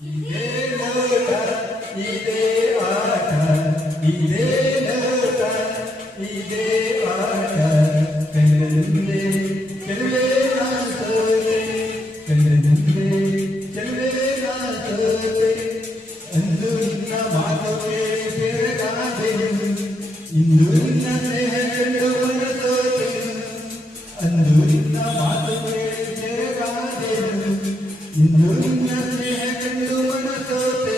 ಇದೇ ನೋಟ ಇದೇ ಆಟ ಇದೇ ನೋಟ ಇದೇ ಆಟ ಕಣ್ಣೆಂದೇ ಚೆಲುವೆ ನಾಸೋದೆ ಕಣ್ಣೆಂದೇ ಚೆಲುವೆ ನಾಸೋದೆ ಅಂದು ನಿನ್ನ ಮಾತುಗೆ ಬೆರಗಾದೆನು ಇಂದು ನಿನ್ನ ಸ್ನೇಹ ಕಂಡು ಮನಸೋದೆ ಅಂದು ನಿನ್ನ ಮಾತುಗೆ ಬೆರಗಾದೆನು ಇಂದು ನಿನ್ನ ಸ್ನೇಹ ಕಂಡು ಮನಸೋದೆ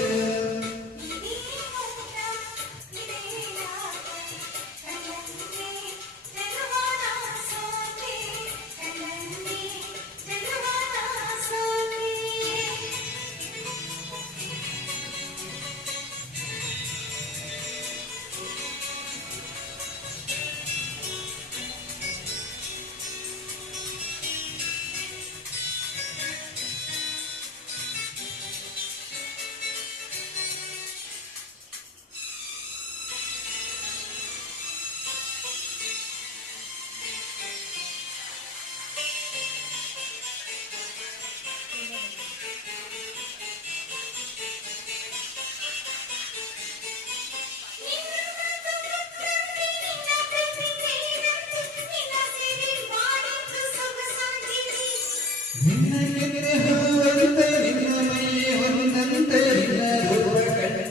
ನಿನ್ನ ಕೆನ್ನೆ ಹೂವಂತೆ ನಿನ್ನ ಮೈ ಹೊಂದಂತೆ ನಿನ್ನ ರೂಪ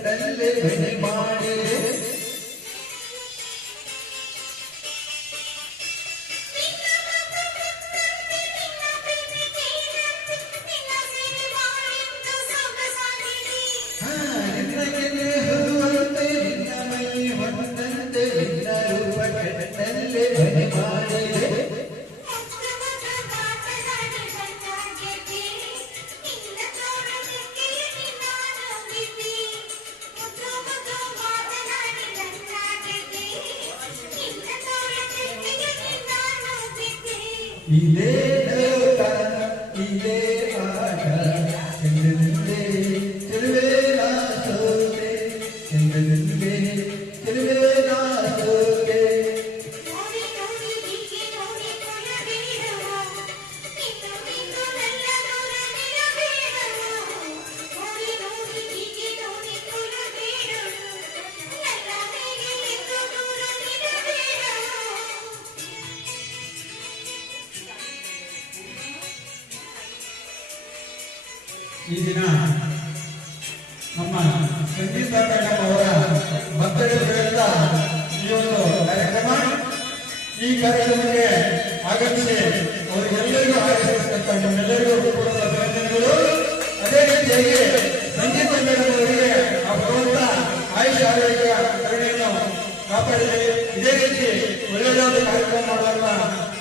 ಕಂಡಲ್ಲೇ ಮನೆ ಮಾಡಿದೆ ನಿನ್ನ ಕೆನ್ನೆ ಹೂವಂತೆ ನಿನ್ನ ಮೈ ಹೊಂದಂತೆ ನಿನ್ನ ರೂಪ ಕಂಡಲ್ಲೇ ಮನೆ ಮಾಡಿದೆ ಇದೇ ನೋಟ ಇದೇ ಆಟ ಎಂದೆಂದೇ ಚೆಲುವೆ ನಾಸೋದೆ ಎಂದೆಂದೇ ಚೆಲುವೆ ನಾಸೋದೆ ಈ ದಿನ ನಮ್ಮ ಸಂಗೀತ ಮೇಡಮ್ ಅವರ ಬರ್ತಡೇ ಪ್ರಯುಕ್ತ ಈ ಒಂದು ಕಾರ್ಯಕ್ರಮ ಈ ಕಾರ್ಯಕ್ರಮಕ್ಕೆ ಆಗಮಿಸಿ ಅವರಿಗೆಲ್ಲರಿಗೂ ಆಯೋಜಿಸಿದಂತ ನಿಮ್ಮೆಲ್ಲರಿಗೂ ಕೂಡ ಅಭಿನಂದನೆಗಳು. ಅದೇ ರೀತಿಯಾಗಿ ಸಂಗೀತ ಮೇಡಮ್ ಅವರಿಗೆ ಆ ಭಗವಂತ ಆಯುಷ್ ಆರೋಗ್ಯ ಕರುಣೆಯನ್ನು ಕಾಪಾಡಲಿ. ಇದೇ ರೀತಿ ಒಳ್ಳೆಯದಾದ ಕಾರ್ಯಕ್ರಮ ಮಾಡುವ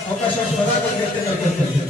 ಅವಕಾಶ ಸದಾ ಕೊಡ್ತೀನಿ.